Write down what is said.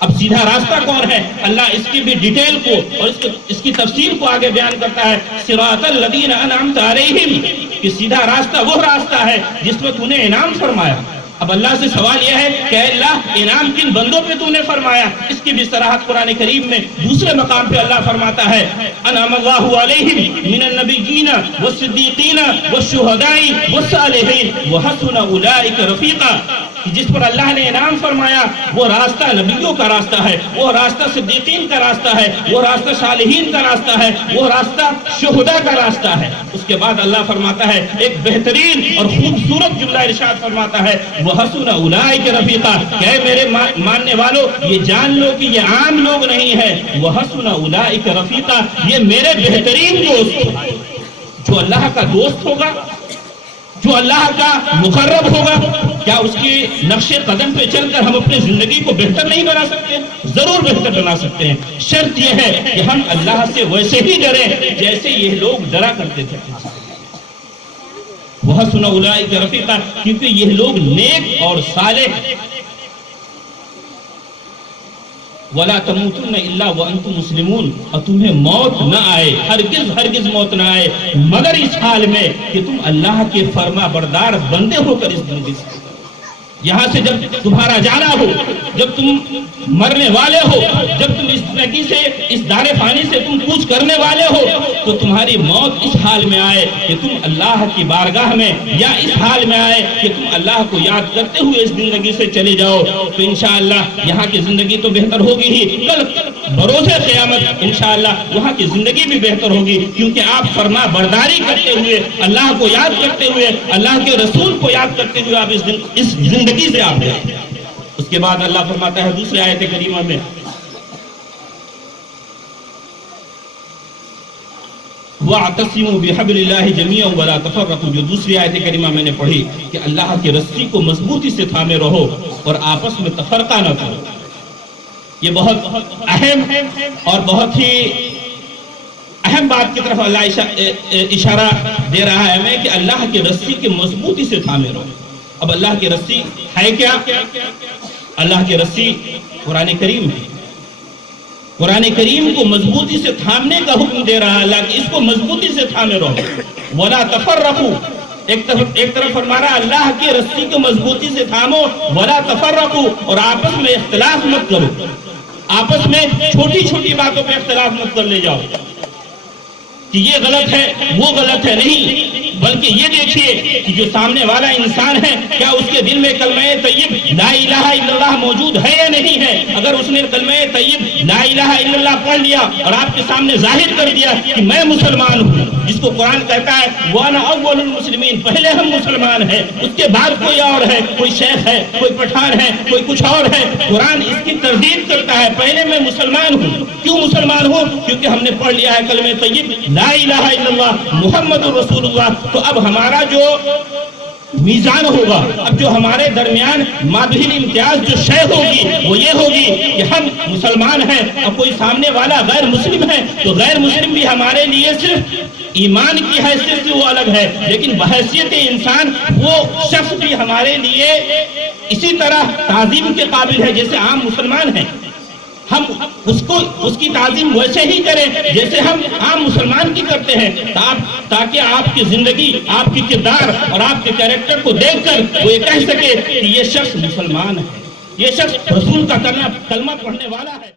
اب سیدھا راستہ کون ہے؟ اللہ اس کی بھی ڈیٹیل کو اور اس کی تفسیر کو آگے بیان کرتا ہے، صراط الذین انعمت علیہم، کہ سیدھا راستہ وہ راستہ ہے جس میں تو نے انعام فرمایا۔ اب اللہ سے سوال یہ ہے کہ اللہ انعام کن بندوں پہ تو نے فرمایا؟ اس کی بھی صراحت قرآن کریم میں دوسرے مقام پہ اللہ فرماتا ہے، انعم اللہ علیہم من النبیین والصدیقین والشہداء والصالحین وحسن اولئک رفیقا، جس پر اللہ نے انعام فرمایا وہ راستہ نبیوں کا راستہ ہے، وہ راستہ صدیقین کا راستہ ہے، وہ راستہ صالحین کا راستہ ہے، وہ راستہ شہداء کا راستہ ہے۔ اس کے بعد اللہ فرماتا ہے ایک بہترین اور خوبصورت جملہ ارشاد فرماتا ہے، وَحَسُنَ أُولَئِكَ رَفِيقًا، کہ میرے ماننے والوں یہ جان لو کہ یہ عام لوگ نہیں ہے، وَحَسُنَ أُولَئِكَ رَفِيقًا، یہ میرے بہترین دوست۔ جو اللہ کا دوست ہوگا، جو اللہ کا مقرب ہوگا، کیا اس کے نقش قدم پہ چل کر ہم اپنی زندگی کو بہتر نہیں بنا سکتے؟ ضرور بہتر بنا سکتے ہیں۔ شرط یہ ہے کہ ہم اللہ سے ویسے ہی ڈریں جیسے یہ لوگ ڈرا کرتے تھے۔ وَحَسُنَ أُولَئِكَ رَفِيقًا، کیونکہ یہ لوگ نیک اور صالح۔ وَلَا تَمُوتُنَّ إِلَّا وَأَنْتُمْ مُسْلِمُونَ، اور تمہیں موت نہ آئے، ہرگز موت نہ آئے مگر اس حال میں کہ تم اللہ کے فرما بردار بندے ہو کر اس زندگی سے۔ یہاں سے جب تمہارا جانا ہو، جب تم مرنے والے ہو، جب تم اس زندگی سے، اس دار فانی سے تم کوچ کرنے والے ہو، تو تمہاری موت اس حال میں آئے کہ تم اللہ کی بارگاہ میں، یا اس حال میں آئے کہ تم اللہ کو یاد کرتے ہوئے اس زندگی سے چلے جاؤ۔ تو انشاءاللہ یہاں کی زندگی تو بہتر ہوگی ہی، کل بروز قیامت انشاءاللہ وہاں کی زندگی بھی بہتر ہوگی، کیونکہ آپ فرما برداری کرتے ہوئے، اللہ کو یاد کرتے ہوئے، اللہ کے رسول کو یاد کرتے ہوئے آپ اس زندگی سے آپ گئے۔ اس کے بعد اللہ فرماتا ہے دوسری آیت کریمہ میں، وَاعْتَصِمُوا بِحَبْلِ اللَّهِ جَمِيعًا وَلَا تَفَرَّقُوا، جو دوسری آیت کریمہ میں نے پڑھی کہ اللہ کی رسی کو مضبوطی سے تھامے رہو اور آپس میں تفرقہ نہ کرو۔ یہ بہت اہم اور بہت ہی اہم بات کی طرف اللہ اشارہ دے رہا ہے ہمیں کہ اللہ کی رسی کی مضبوطی سے تھامے رہو۔ اب اللہ کی رسی ہے کیا؟ اللہ کی رسی قرآن کریم ہے۔ قرآن کریم کو مضبوطی سے تھامنے کا حکم دے رہا ہے اللہ کہ اس کو مضبوطی سے تھامے رہو۔ وَلَا تَفَرَّقُوا، ایک طرف فرما رہا اللہ کی رسی کو مضبوطی سے تھامو، وَلَا تَفَرَّقُوا، اور آپس میں اختلاف مت کرو، آپس میں چھوٹی چھوٹی باتوں پہ اختلاف مت کر لے جاؤ کہ یہ غلط ہے وہ غلط ہے، نہیں، بلکہ یہ دیکھیے کہ جو سامنے والا انسان ہے کیا اس کے دل میں کلمہ طیب لا الہ الا اللہ موجود ہے یا نہیں ہے۔ اگر اس نے کلمہ طیب لا الہ الا اللہ پڑھ لیا اور آپ کے سامنے ظاہر کر دیا کہ میں مسلمان ہوں، جس کو قرآن کہتا ہے وَأَنَا أَوَّلُ الْمُسْلِمِينَ، پہلے ہم مسلمان ہیں، اس کے بعد کوئی اور ہے، کوئی شیخ ہے، کوئی پٹھان ہے، کوئی کچھ اور ہے، قرآن اس کی تردید کرتا ہے پہلے میں مسلمان ہوں۔ کیوں مسلمان ہوں؟ کیونکہ ہم نے پڑھ لیا ہے کلمہ طیب لا الہ الا اللہ محمد رسول اللہ۔ تو اب ہمارا جو میزان ہوگا، اب جو ہمارے درمیان مابہل امتیاز جو شے ہوگی وہ یہ ہوگی کہ ہم مسلمان ہیں، اور کوئی سامنے والا غیر مسلم ہے تو غیر مسلم بھی ہمارے لیے صرف ایمان کی حیثیت سے وہ الگ ہے، لیکن بحیثیت انسان وہ شخص بھی ہمارے لیے اسی طرح تعظیم کے قابل ہے جیسے عام مسلمان ہیں۔ ہم اس کی تعظیم ویسے ہی کریں جیسے ہم عام مسلمان کی کرتے ہیں، تاکہ آپ کی زندگی، آپ کی کردار اور آپ کے کیریکٹر کو دیکھ کر وہ یہ کہہ سکے کہ یہ شخص مسلمان ہے، یہ شخص رسول کا کلمہ پڑھنے والا ہے۔